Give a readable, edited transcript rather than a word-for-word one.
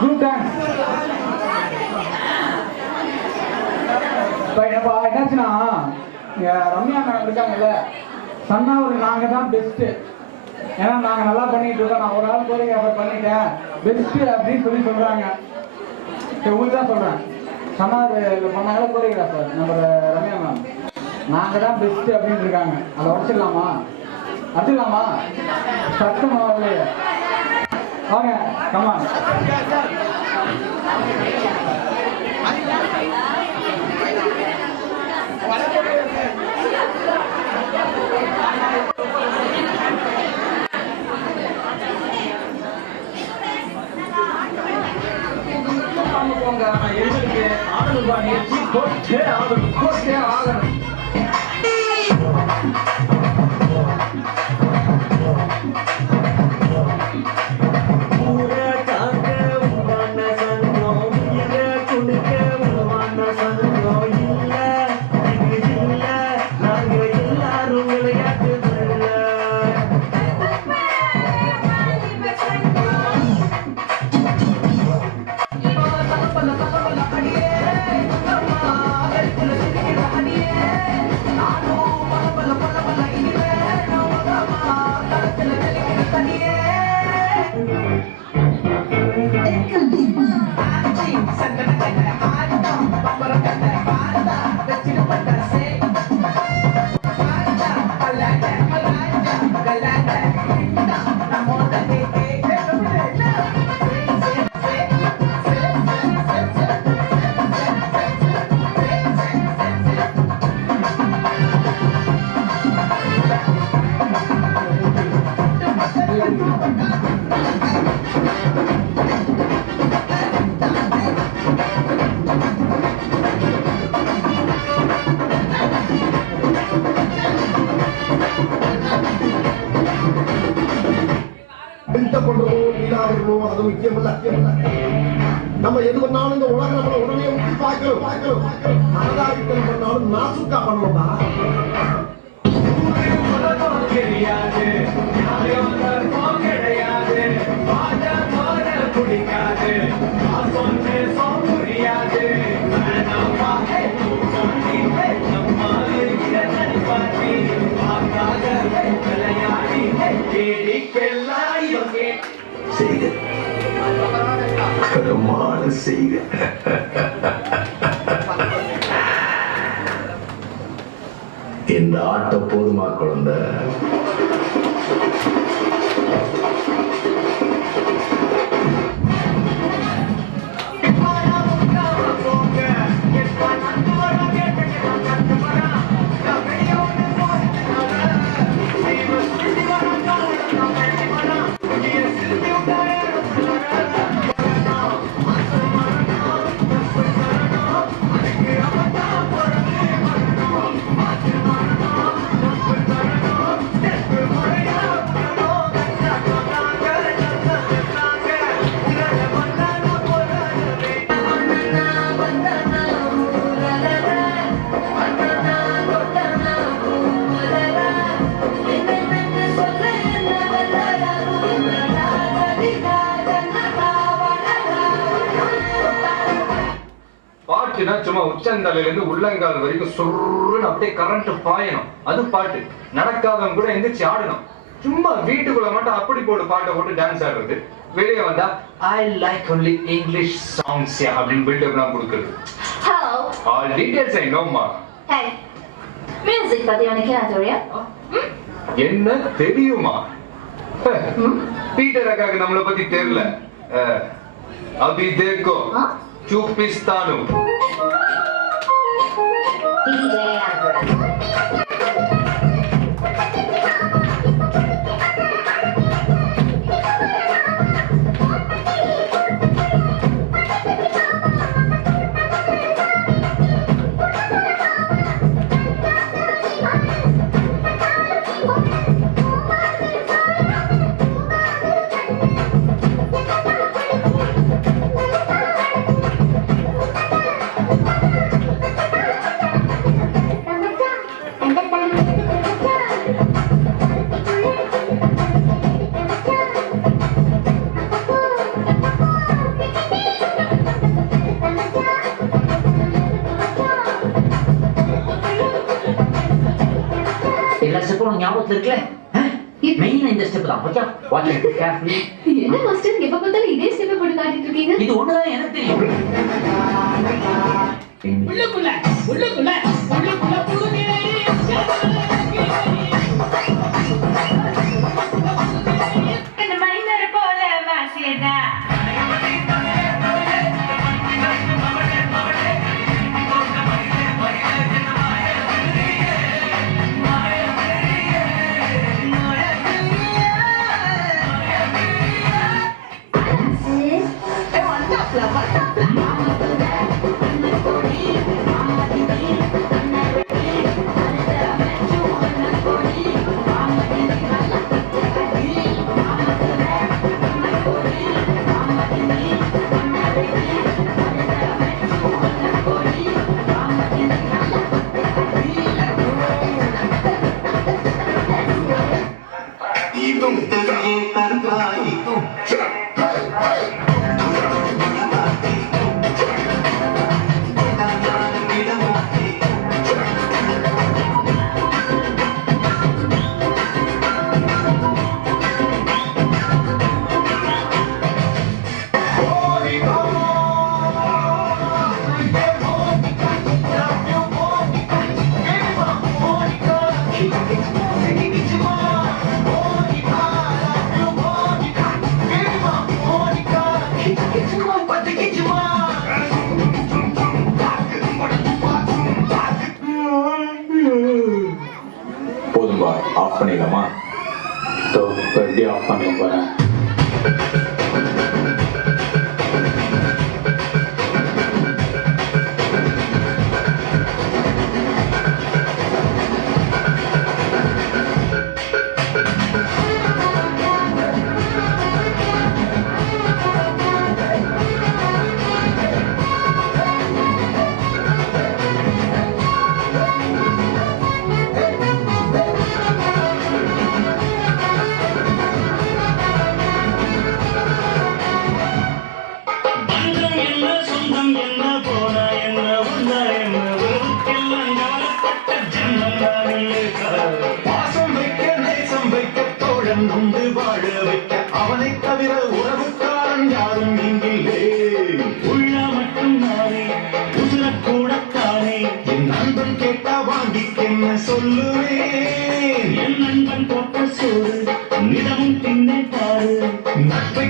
Group dance. இப்போ என்னாச்சுன்னா Ramya madam இருக்காங்கல்ல, சொன்னா நாங்கள் தான் பெஸ்ட்டு, ஏன்னா நாங்கள் நல்லா பண்ணிட்டு இருக்கோம், நான் ஒரு ஆள் கோரியோகிராஃபர் பண்ணிட்டேன் பெஸ்ட்டு அப்படின்னு சொல்கிறாங்க. சரி உங்களுக்கு தான் சொல்கிறேன், சொன்னார் பண்ணாங்கள கோரியோகிராஃபர் நம்ம ரம்யா மேம், நாங்கள் தான் பெஸ்ட்டு அப்படின்னு இருக்காங்க. அதை உடச்சிடலாமா? அடிச்சிடலாமா? சத்தமாக வரலையே, வாங்க கமான். எங்களுக்கு ஆளுபா நிகழ்ச்சி கோட்டே ஆகணும், கோட்டே ஆகணும். அது முக்கியம் இல்ல. நம்ம எது பண்ணாலும் இந்த உலகம் நம்மள உடனே ஊட்டி பார்க்கணும். மனதாரித்தனம் பண்ணாலும் நாசுக்கா பண்ணணும்பா. செய்க இந்த ஆட்ட போதுமா குழந்தை? சும்மா உச்சந்தலையிலிருந்து உள்ளங்கால் வரைக்கும் சொல்லுன்னு அப்படியே கரண்ட் பாயணும், அது பாட்டு. நடக்காதவங்க கூட எந்திரிச்சு ஆடணும். சும்மா வீட்டுக்குள்ள மட்டும் அப்படி போட்டு பாட்டை போட்டு டான்ஸ் ஆடுறது, வெளியே வந்தா I like only English songs அப்படின்னு பில்டப் எல்லாம் கொடுக்குறது. ஆல் டீடைல்ஸ் ஐ நோமா. மியூசிக் பத்தி உனக்கு என்ன தெரியும்? என்ன தெரியுமா? பீட்டர் அக்காக்கு நம்மளை பத்தி தெரியல. அபி தேக்கோ చూపిస్తాను. பக்கத்துல இருக்குல்ல மெயினா இந்த ஸ்டெப் தான். Okay watch it carefully. என்ன மாஸ்டர் எப்ப பார்த்தாலும் இதே ஸ்டெப் போட்டு காட்டிட்டு இருக்கீங்க? இது ஒண்ணுதான் எனக்கு தெரியும். உள்ளுக்குள்ள உள்ளுக்குள்ள உள்ளுக்குள்ள புழுங்கேறி இந்த மைனர் போல வாசியதா போதும்பா, ஆஃப் பண்ணிடலாமா? எப்படி ஆஃப் பண்ண போறேன்? உண்டு வாழ வைக்க அவனை தவிர உறவுக்காரன் யாரும் இங்கில்லே. உள்ள மட்டும் நானே உசுரக்கூடத்தானே என் நண்பன் கேட்டா வாங்கிக்கென்ன சொல்லுவேன். என் நண்பன் போட்ட சோறு நிதமும் தின்னை பாரு நட்பை